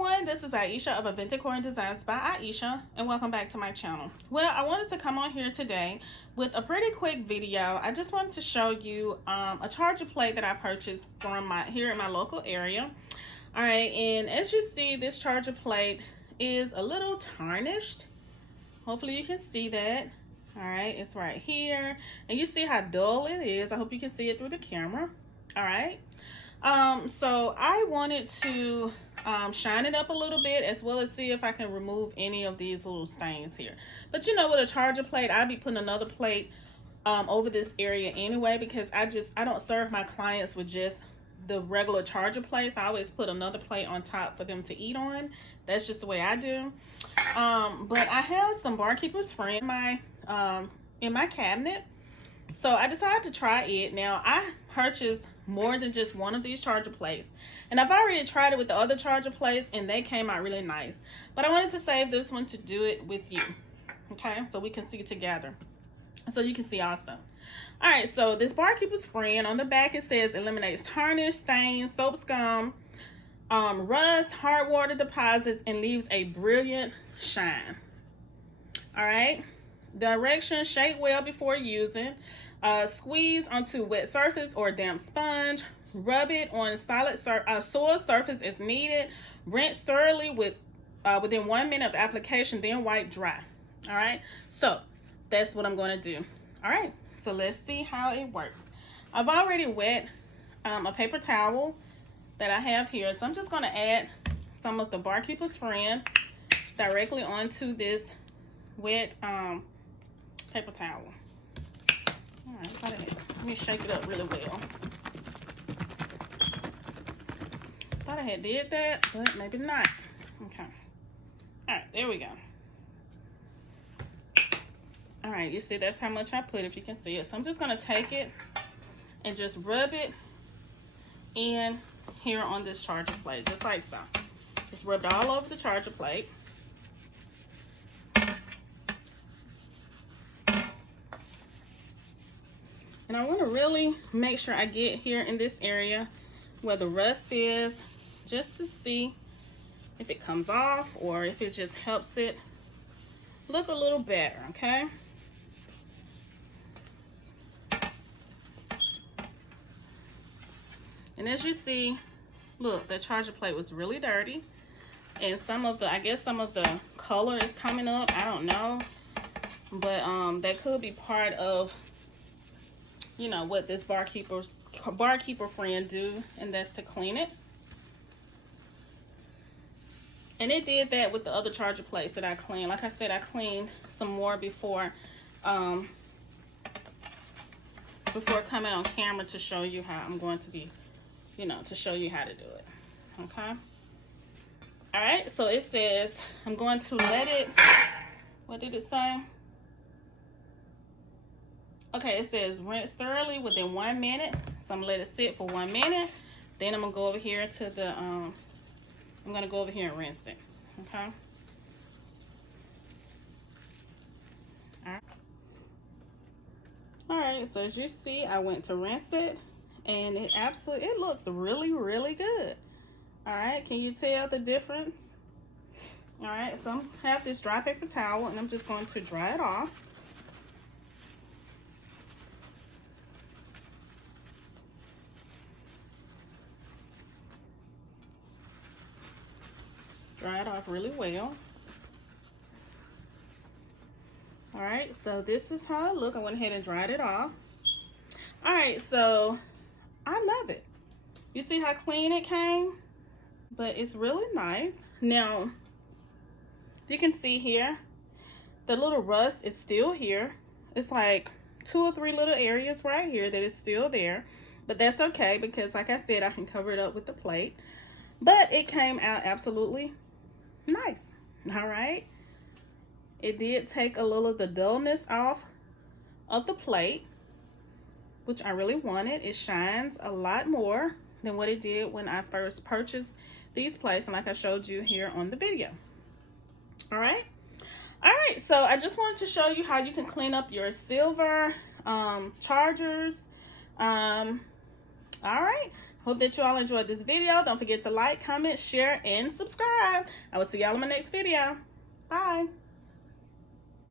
everyone, this is Aisha of Event Decor and Designs by Aisha, and welcome back to my channel. Well, I wanted to come on here today with a pretty quick video. I just wanted to show you a charger plate that I purchased from here in my local area. All right, and as you see, this charger plate is a little tarnished. Hopefully you can see that. All right, it's right here, and you see how dull it is. I hope you can see it through the camera. All right. So I wanted to shine it up a little bit, as well as see if I can remove any of these little stains here. But you know, with a charger plate, I'll be putting another plate over this area anyway, because I don't serve my clients with just the regular charger plates. I always put another plate on top for them to eat on. That's just the way I do. But I have some Barkeeper's Friend in my cabinet, so I decided to try it. Now, I purchased more than just one of these charger plates, and I've already tried it with the other charger plates, and they came out really nice. But I wanted to save this one to do it with you, okay, so we can see it together, so you can see also. All right, so this Barkeeper's Friend, on the back it says eliminates tarnish, stains, soap scum, rust, hard water deposits, and leaves a brilliant shine. All right, directions: shake well before using. Squeeze onto wet surface or damp sponge. Rub it on solid soil surface as needed. Rinse thoroughly within 1 minute of application, then wipe dry. All right, so that's what I'm going to do. All right, so let's see how it works. I've already wet a paper towel that I have here, so I'm just going to add some of the Barkeeper's Friend directly onto this wet paper towel. All right, let me shake it up really well. Thought I had did that, but maybe not. Okay. All right, there we go. All right, you see that's how much I put, if you can see it. So I'm just gonna take it and just rub it in here on this charger plate, just like so. Just rub it all over the charger plate. And I want to really make sure I get here in this area where the rust is, just to see if it comes off or if it just helps it look a little better, okay? And as you see, look, the charger plate was really dirty, and I guess some of the color is coming up. I don't know, but that could be part of, you know, what this Barkeeper Friend do, and that's to clean it. And it did that with the other charger plates that I cleaned. Like I said, I cleaned some more before coming on camera to show you how I'm going to be, you know, to show you how to do it. Okay. All right, so it says I'm going to let it, what did it say? Okay, it says rinse thoroughly within 1 minute. So I'm gonna let it sit for 1 minute. Then I'm gonna go over here to the, I'm gonna go over here and rinse it, okay? All right, so as you see, I went to rinse it, and it looks really, really good. All right, can you tell the difference? All right, so I have this dry paper towel, and I'm just going to dry it off. Dry it off really well. All right, so this is how it look. I went ahead and dried it off. All right, so I love it. You see how clean it came? But it's really nice. Now, you can see here, the little rust is still here. It's like 2 or 3 little areas right here that is still there, but that's okay, because like I said, I can cover it up with the plate. But it came out absolutely nice. All right, it did take a little of the dullness off of the plate, which I really wanted. It shines a lot more than what it did when I first purchased these plates, and like I showed you here on the video. All right, so I just wanted to show you how you can clean up your silver chargers. All right, Hope that you all enjoyed this video. Don't forget to like, comment, share, and subscribe. I will see y'all in my next video. Bye.